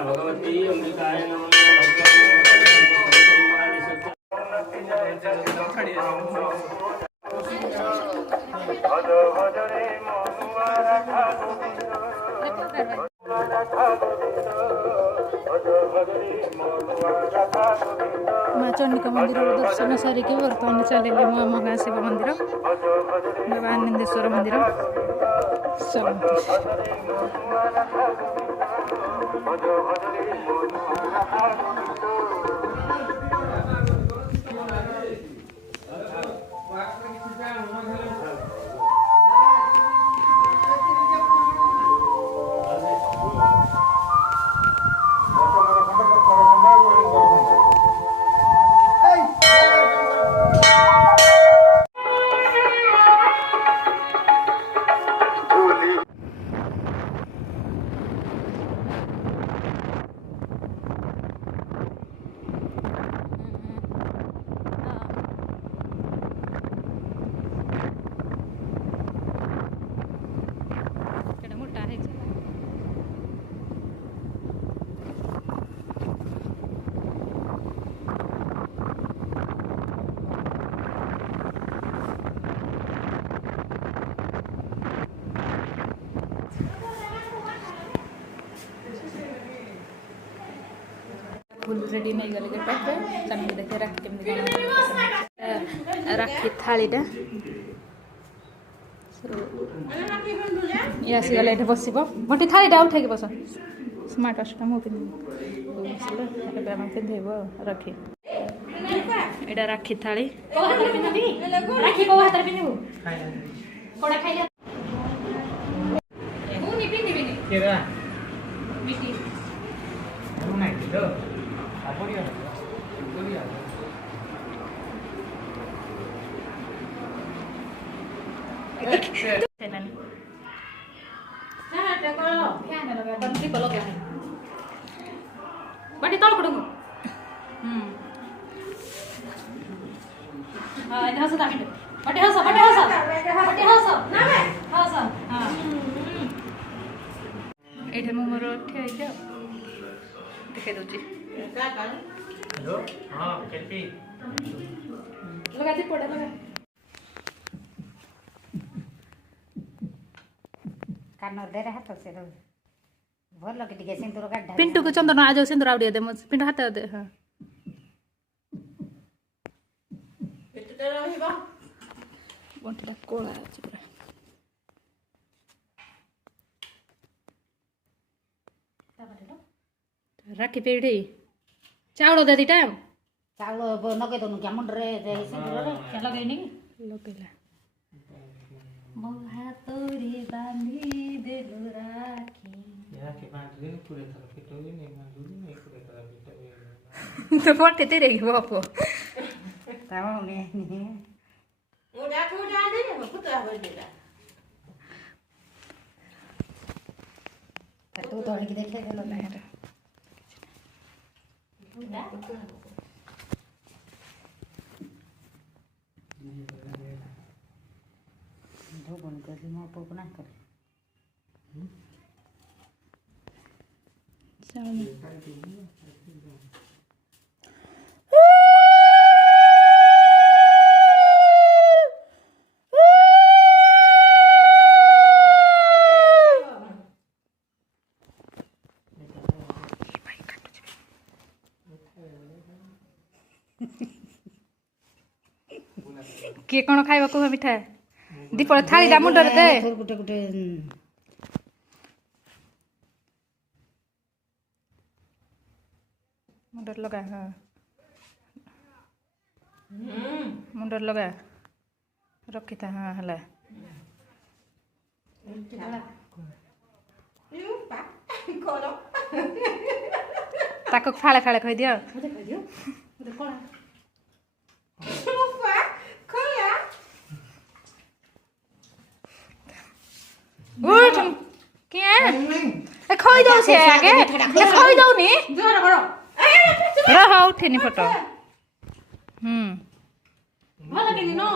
भगवती अंबिकाय नमः। माँ चंडिका मंदिर दर्शन सारिक बर्तमान चलिए मो आम गाँ शिव मंदिर बाबा आनंदेश्वर मंदिर चल फुल रेडी नहीं गले के चमकी देखे राखी केमती राखी थालीटा ये आसीगला ये बस बटी थालीटा उठे बस स्मार्ट वाचटा मु पिंधे पिंधेब राखी एटा राखी थाली राखी को हाथ पिंधबू कोडा खाइले मु नि पिंधिबिनी केरा मिटी मु नै दिलो आपरिया बोलिया बटी तल पड़ू हाँ इधर हंसो ताकि बटी हंसो बटी हंसो बटी हंसो ना मैं हंसो हाँ एठे मु मोर ठिया के देखे दोची हेलो हां केपी लगा दे पड़ा लगा कान दे रहा तो से भल के टिके सिंदूर का पिंटू को चंदन आज सिंदूर आवड़िया दे पिंटू हाथ दे हां एतटा रहिबा बंटीला कोला अछि पूरा राखी पेड़ी चावल दे दीटा चावल नगे दोनु क्या मुंड रे सिंदूर रे क्या लगैनी लगैला मोहा तोरी बांधी देलु राखी यहाँ के बांध दिन पूरे तरह पिटोगे नहीं बांधोगे नहीं पूरे तरह पिटोगे तो बंटी तेरे ही बापो तावा में ओडा को जाने ने पुतरा हो देला तू तो के देखे गेलो ना यार दो बन कर मो पो ना कर किए कौन खाइबा को मिठा दीप थाली दा मुंडर दे गुटे गुटे मुंडर लगा हां मुंडर लगा रखी था हां हला यू पा कोलो ताको फाळे फाळे कहि दियो मुझे कह दियो मुझे कोला पा कोला उठ क्या ए खोई दो से आगे ले खोई दो नी जोर करो रह उठेनी फोटो भला के नो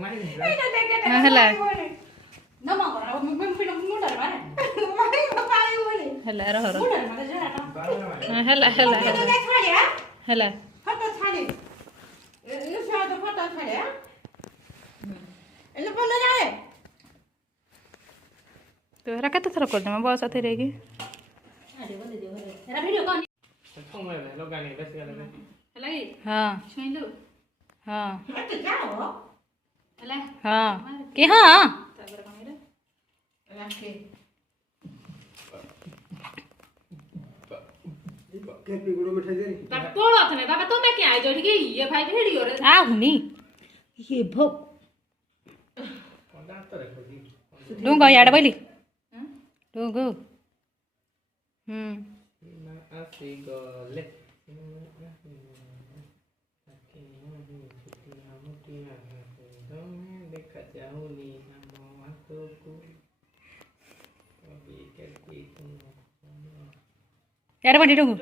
मारी एटा देखे हला नमो करो मैं फिर मुंडर मारे ହେଲା ରହ ରହ ମୁଣ୍ଡରେ ମତେ ଝାଡ଼ା ନ। ହେଲା ହେଲା ହେଲା ଫଟୋ ଛାଡ଼ିଆ ହେଲା ଫଟୋ ଛାଡ଼ି ଏଲେ ଛାଡ଼ ଫଟୋ ଛାଡ଼ିଆ ଏଲେ ଭଲ ଯାଏ ତୁ ହେରା କେତେ ଥର କରିଦେମ ବସ୍ ଥିରେ କି ଆରେ ବୋଲେ ଦେ ଘରେ ଏରା ଭିଡ଼ିଓ କଣ ସମୟ ନାହିଁ ଲଗାନି ବେଶୀ ଗଲେ ହେଲା କି ହଁ ଛୁଇଁଲୁ ହଁ ମତେ ଯାଅ ହେଲା ହଁ କି ହଁ ତାପରେ କଣ ହେଲା ରାଖେ ପଳା ଥନେ ବାବା ତୁମେ କିଏ ଆଇଛ ଏଠିକି ଇଏ ଭାଇ ଭିଡ଼ିଓ ରେ ଆହୁନି ଇଏ ଭୋ ଦାନ୍ତରେ ଖୋଜି ଡୁଙ୍ଗ ଇଆଡ଼େ ବୋଇଲି ଡୁଙ୍ଗ ଆସିଗଲେ ଦେଖାଯାଉନି ଆମ ହାତକୁ ଇଆଡ଼େ ବୋଇଲି ଡୁଙ୍ଗ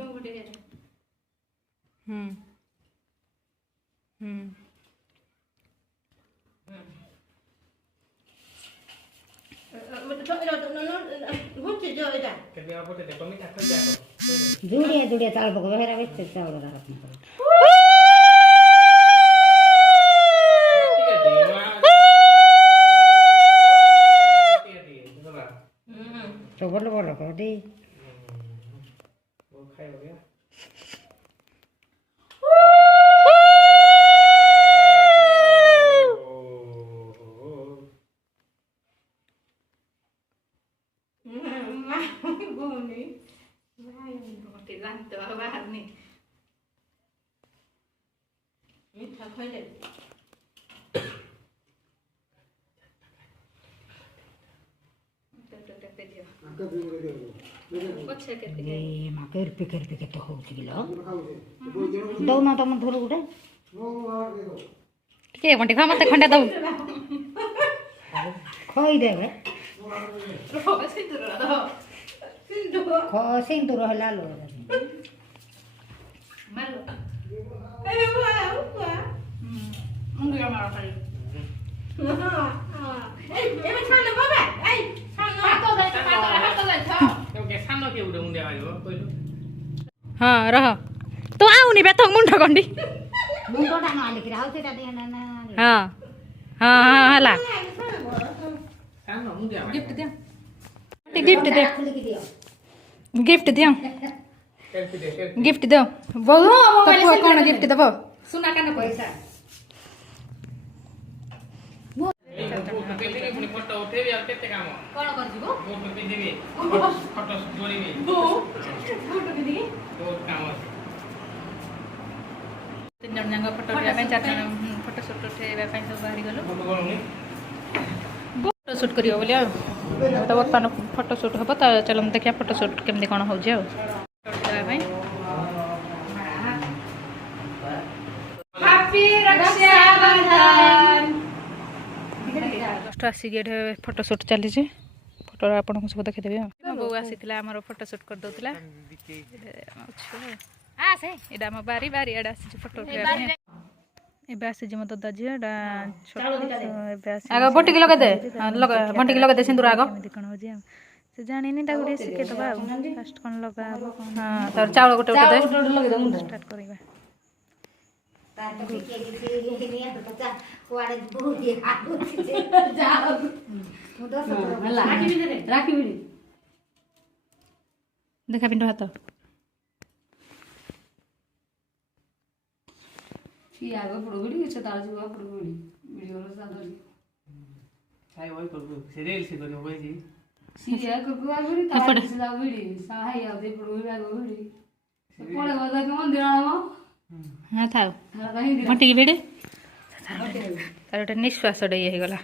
କେବେ ଆପଟେ ଦେଖ ମିଠା ଖାଇ ଯାଅ ଜୁଡ଼ିଆ ଜୁଡ଼ିଆ ଚାଉଳ ପକାଇବ ହେରା ବେଶୀ ଚାଉଳ ରଖ ତ ଭଲ ଭଲ କଟି ଖାଇବ ଗା ମିଠା ଖାଇଲେ ମା କେରପି କେତେ ହଉଛି କିଲୋ ଦଉନ ତମ ଧରୁ ଗୋଟେ ଟିକେ ବଣ୍ଟି ଖା ମତେ ଖଣ୍ଡେ ଦଉ ଖଇଦେବେ ସିନ୍ଦୁର ହେଲା ଲୋ ସାନ କିଏ ଗୋଟେ ମୁଣ୍ଡିଆ ମାରିବ କହିଲୁ ହଁ ରହ ତୁ ଆଉନି ବେ ତୋ ମୁଣ୍ଡ ଗଣ୍ଡି ମୁଣ୍ଡଟା ନ ଆଲିକିରି ଆଉ ସେଟା ହଁ ହଁ ହଁ ହେଲା ସାନ ମୁଣ୍ଡିଆ ଗିଫ୍ଟ ଦିଅ ଗିଫ୍ଟ ଦିଅ ଗିଫ୍ଟ ଦିଅ ବୋଉ ତୋ ପୁଅ କଣ ଗିଫ୍ଟ ଦେବ ସୁନା କାନ ପଇସା ଫଟୋ ଉଠେଇବି ଆଉ କେତେ କାମ କଣ କରିଯିବ ଫଟୋ ପିନ୍ଧିବି ଫଟୋ ଯୋଡ଼ିବି ଫଟୋ ପିନ୍ଧିକି ବହୁତ କାମ ଅଛି 3 ଜଣ ଯାକ ଫଟୋ ଉଠେଇବା ପାଇଁ 4 ଜଣ ଫଟୋ ସୁଟ୍ ଉଠେଇବା ପାଇଁ ସବୁ ବାହାରି ଗଲୁ ଫଟୋ ସୁଟ୍ କରିବ ବୋଲି ଆଉ ତ ବର୍ତ୍ତମାନ ଫଟୋ ସୁଟ୍ ହେବ ତ ଚାଲନ୍ତୁ ଦେଖିବା ଫଟୋ ସୁଟ୍ କେମିତି କ'ଣ ହେଉଛି ଆଉ ଉଠେଇବା ପାଇଁ ହାପି ରକ୍ଷାବନ୍ଧନ ଜଷ୍ଟ ଆସିକି ଏଠି ଫଟୋ ସୁଟ୍ ଚାଲିଛି ଫଟୋ ଆପଣଙ୍କୁ ସବୁ ଦେଖିଦେବି ଆଉ ବୋଉ ଆସିଥିଲା ଆମର ଫଟୋ ସୁଟ୍ କରିଦେଉଥିଲା ଏଇଟା ଆମ ବାରି ଆଡ଼େ ଆସିଛି ଫଟୋ ଉଠେଇବା ପାଇଁ ଏବେ ଆସିଛି ମୋ ଦଦା ଝିଅ ଏଇଟା ଏବେ ଆଗ ବଟିକି ଲଗେଇଦେ ବଟିକି ଲଗେଇଦେ ସିନ୍ଦୁର ଆଗ କେମିତି କ'ଣ ହେଉଛି ଆଉ ସେ ଜାଣିନି ତାକୁ ଟିକେ ଶିଖେଇଦେବା ଆଉ ଫାଷ୍ଟ କ'ଣ ଲଗା ହେବ କ'ଣ ତାପରେ ଚାଉଳ ଗୋଟେ ଷ୍ଟାର୍ଟ କରିବା ଦେଖା ପିଣ୍ଟୁ ହାତ ହଁ ଥାଉ ଘଣ୍ଟିକି ଭିଡ଼ି ତାର ଗୋଟେ ନିଶ୍ୱାସଟେ ଇଏ ହେଇଗଲା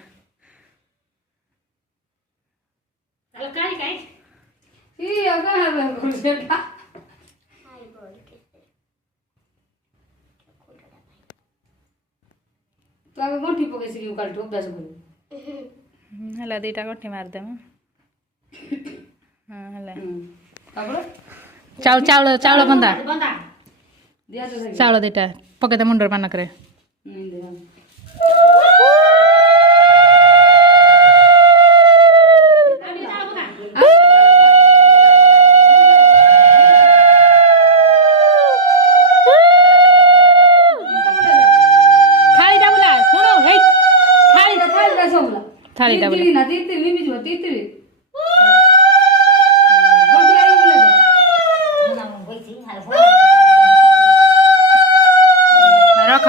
ଗଣ୍ଠି ପକେଇ ଶିଖିବୁ କାଲିଠୁ ଅଭ୍ୟାସ କରୁ ହେଲା 2ଟା ଗଣ୍ଠି ମାରିଦେମ ହଁ ହେଲା ଚାଉଳ ବନ୍ଧା ଚାଉଳ 2ଟା ପକେଇଦେ ମୁଣ୍ଡର ମାନକରେ थाली टा बोले तीतरी ना तीतरी मिमी जो तीतरी बंटी आई बोले रख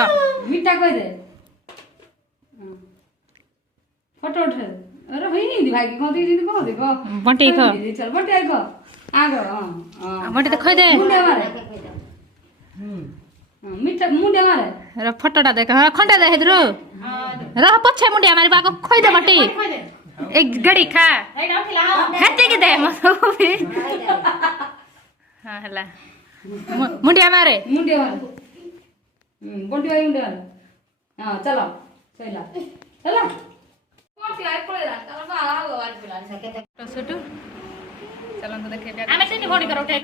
मिठा कह दे फोटो उठा अरे भाई नहीं भाई कौन दी कौन देखो बंटी खा चल बंटी आई को आगो हां बंटी तो खोई दे मुंडे मारे मिठा मुंडे मारे र फोटोटा देख हाँ खंडा दे हेद्रो रह पछे मुंडिया मारी बाको खोई दे बंटी एक गड़ी खा हेते के दे मतो भी हां हला मुंडिया मारे मुंडे मारे बंटी आई मुंडे मारे हां चलो चला चलो कौन सी आई पड़े चलो आ गो आज बुला छोटू चलो तो देखे आमे से नहीं भोड़ी करो उठे